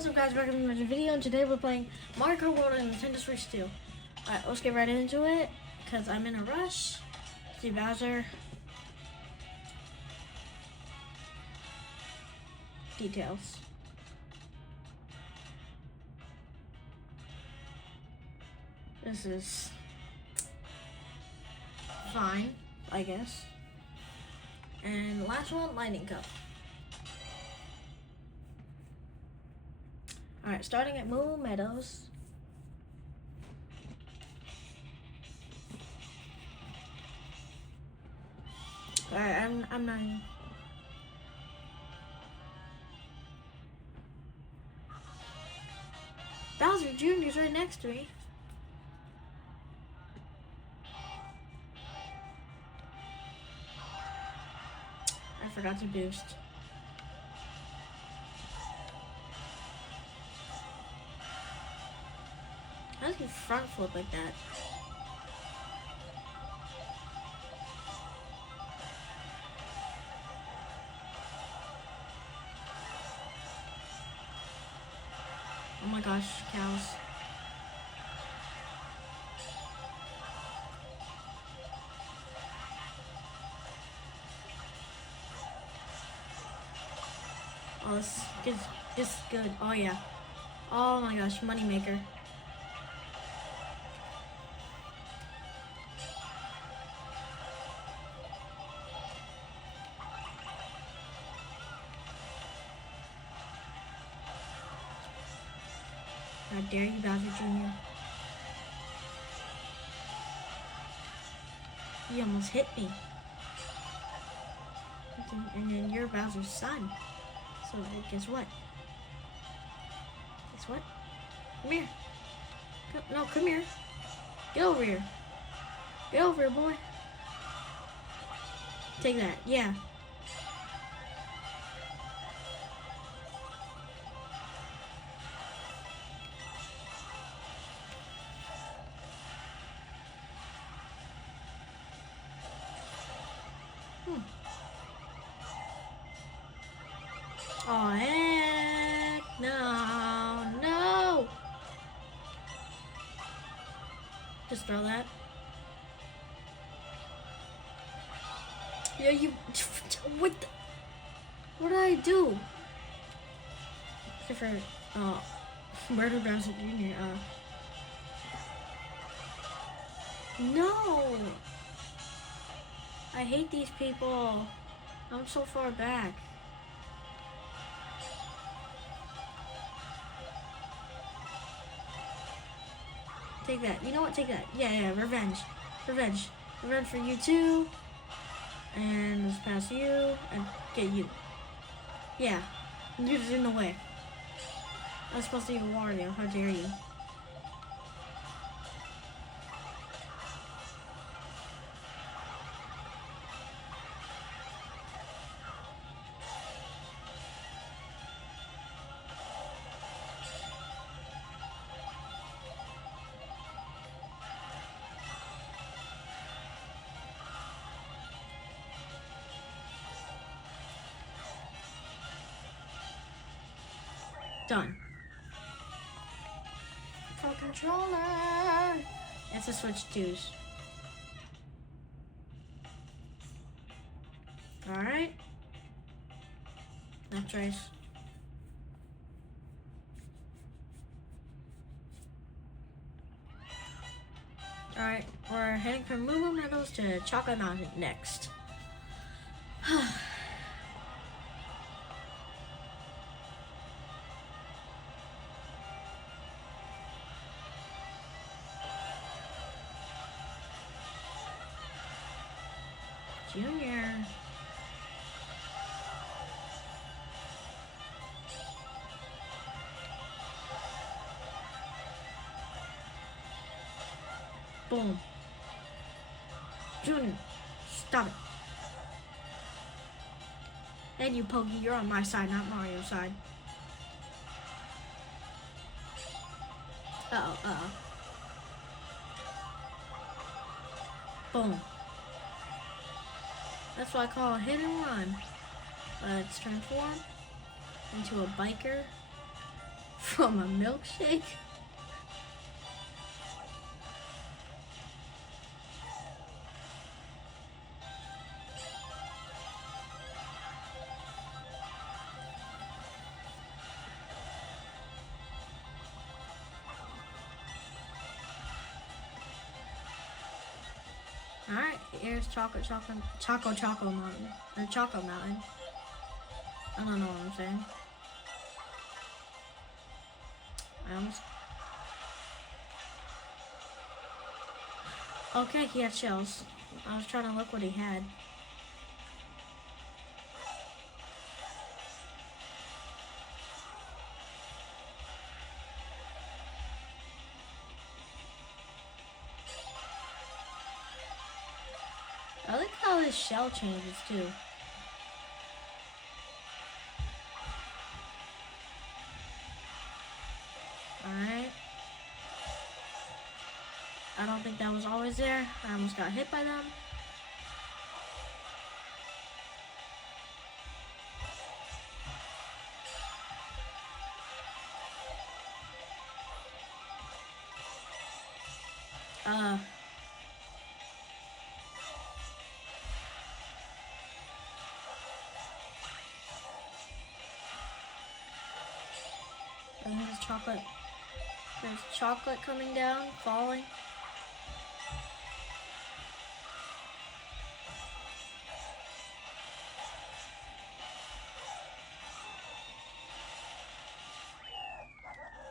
What's up guys, welcome to another video, and today we're playing Mario Kart World on Nintendo Switch 2. Alright, let's get right into it, because I'm in a rush. See Bowser. Details. This is fine, I guess. And last one, Lightning Cup. Alright, starting at Moo Meadows. Alright, I'm not. Bowser Jr.'s right next to me. I forgot to boost. How does he front flip like that? Oh my gosh, cows. Oh, this is good. Oh yeah. Oh my gosh, moneymaker. How dare you, Bowser Jr. You almost hit me. And then you're Bowser's son. So guess what? Guess what? Come here. No, come here. Get over here. Get over here, boy. Take that. Yeah. Oh heck no, no! Just throw that. Yeah, you. What? What did I do? Except for Murder Bowser Jr. No! I hate these people. I'm so far back. Take that. You know what? Take that. Yeah, revenge. Revenge. Revenge for you too. And let's pass you and get you. Yeah. You're just in the way. I was supposed to be Wario. How dare you? Done. Pro controller. It's a Switch 2s. Alright. Next race. Alright, we're heading from Moo Meadows to Chocolate Mountain next. Junior. Boom. Junior, stop it. And you, Pokey, you're on my side, not Mario's side. Uh-oh. Boom. That's what I call a hit and run. Let's transform into a biker From a milkshake? Alright, here's Choco Mountain. Or Choco Mountain. I don't know what I'm saying. I almost... Okay, he had shells. I was trying to look what he had. I like how his shell changes too. Alright. I don't think that was always there. I almost got hit by them. And there's chocolate. There's chocolate coming down, falling.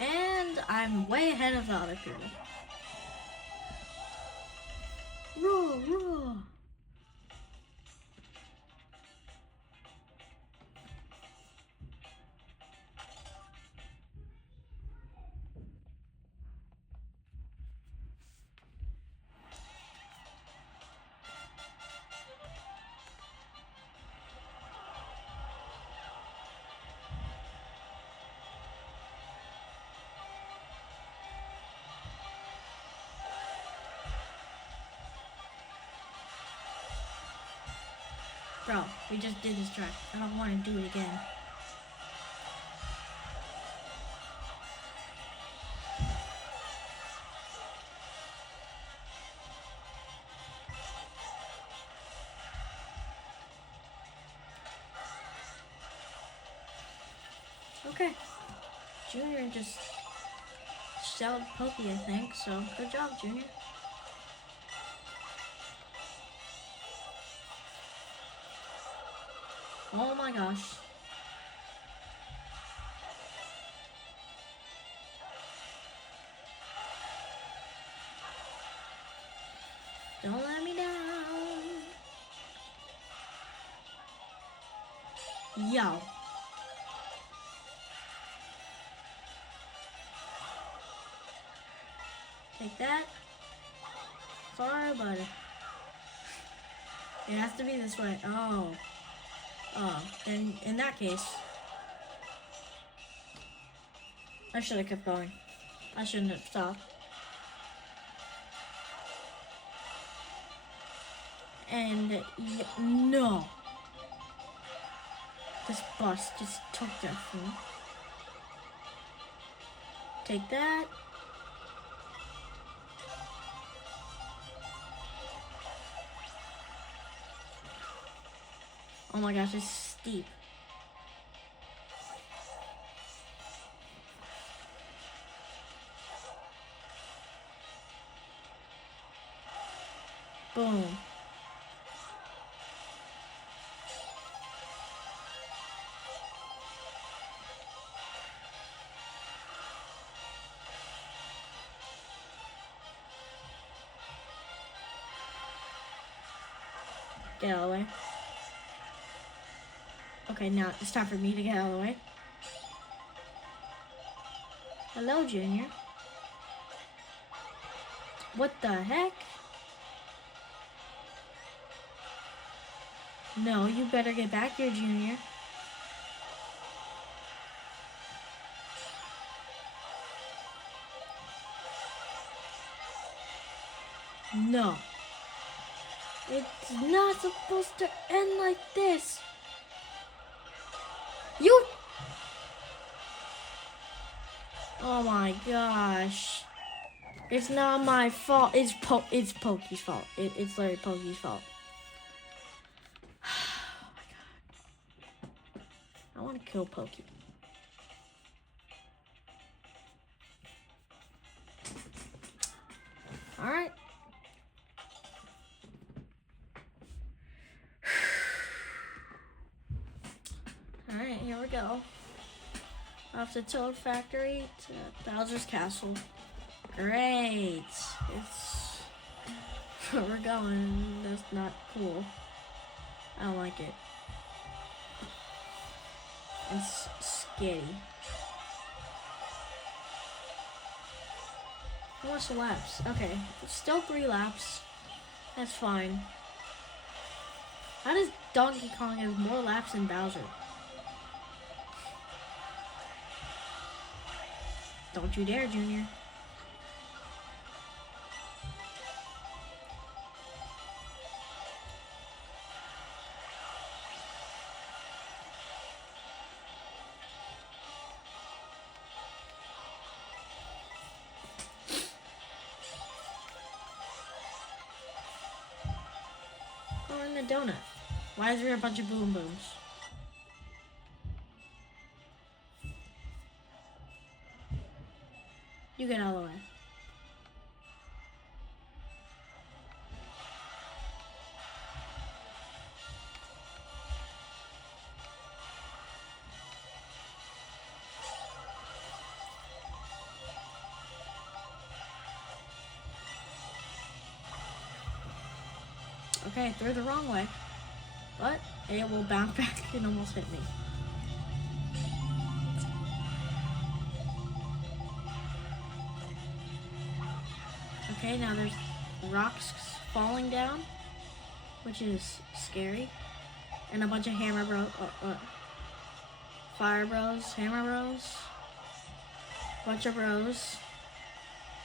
And I'm way ahead of the other people. Roar, roar. Bro, we just did this track. I don't want to do it again. Okay. Junior just shelled Pokey, I think, so good job, Junior. Oh my gosh. Don't let me down. Yo. Take that. Sorry, but it has to be this way. Oh. Oh, then in that case, I should have kept going. I shouldn't have stopped. And no. This bus just took that from me. Take that. Oh my gosh, it's steep. Boom. Get out of the way. Okay, now it's time for me to get out of the way. Hello, Junior. What the heck? No, you better get back here, Junior. No. It's not supposed to end like this. You... Oh my gosh. It's not my fault. It's Poke's fault. It's literally Poke's fault. Oh my god. I want to kill Poke. Alright. Alright, here we go. Off the Toad Factory to Bowser's Castle. Great. It's where we're going. That's not cool. I don't like it. It's scary. How much laps? Okay, it's still 3 laps. That's fine. How does Donkey Kong have more laps than Bowser? Don't you dare, Junior. Or in the donut. Why is there a bunch of boom booms? You get out of the way. Okay, threw the wrong way. But it will bounce back and almost hit me. Okay, now there's rocks falling down, which is scary. And a bunch of fire bros, hammer bros, bunch of bros.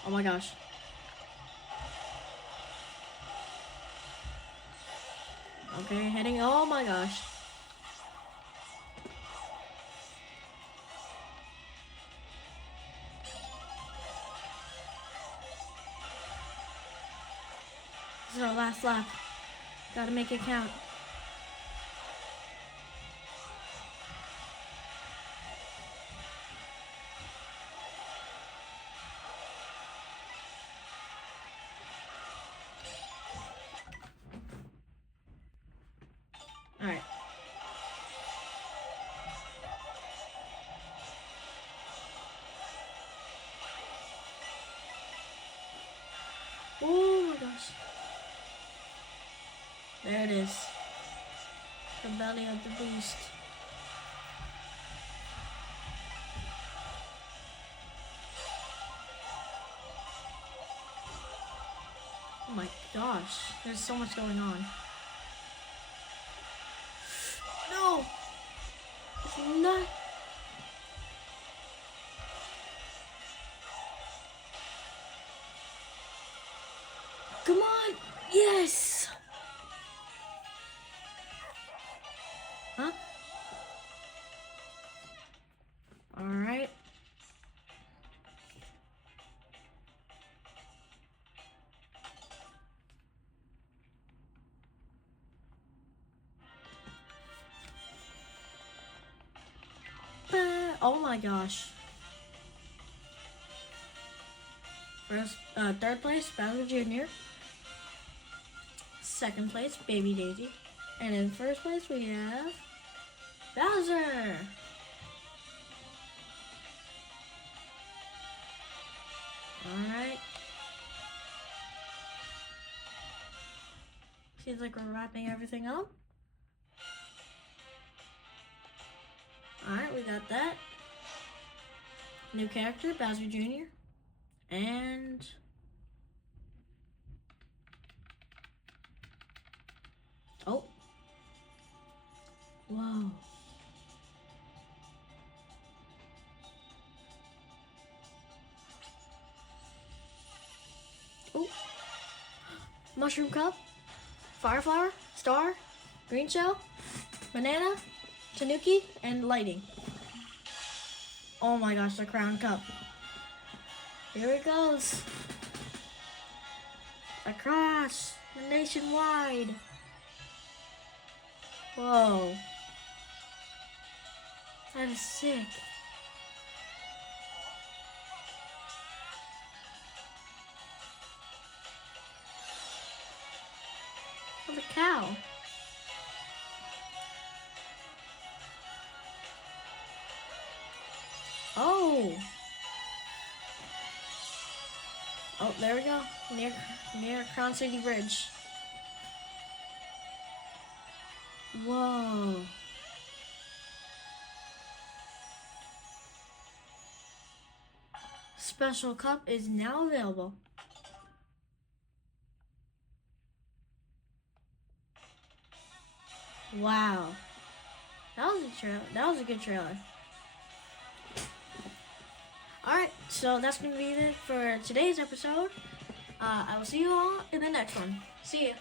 Oh my gosh. Okay, heading, oh my gosh. This is our last lap. Gotta make it count. Alright. Oh my gosh. There it is. The belly of the beast. Oh my gosh. There's so much going on. No! It's not. Come on! Yes! Huh? Alright. Oh my gosh. Third place, Bowser Jr. Second place, Baby Daisy. And in first place, we have Bowser. Alright. Seems like we're wrapping everything up. Alright, we got that. New character, Bowser Jr. And oh. Whoa. Oh. Mushroom Cup, Fire Flower, Star, Green Shell, Banana, Tanuki, and Lighting. Oh my gosh, the Crown Cup. Here it goes. Across the nationwide. Whoa. That is sick. Oh, the cow. Oh. Oh, there we go. Near Crown City Bridge. Whoa. Special cup is now available. Wow. That was a trailer. That was a good trailer. Alright, so that's going to be it for today's episode. I will see you all in the next one. See ya.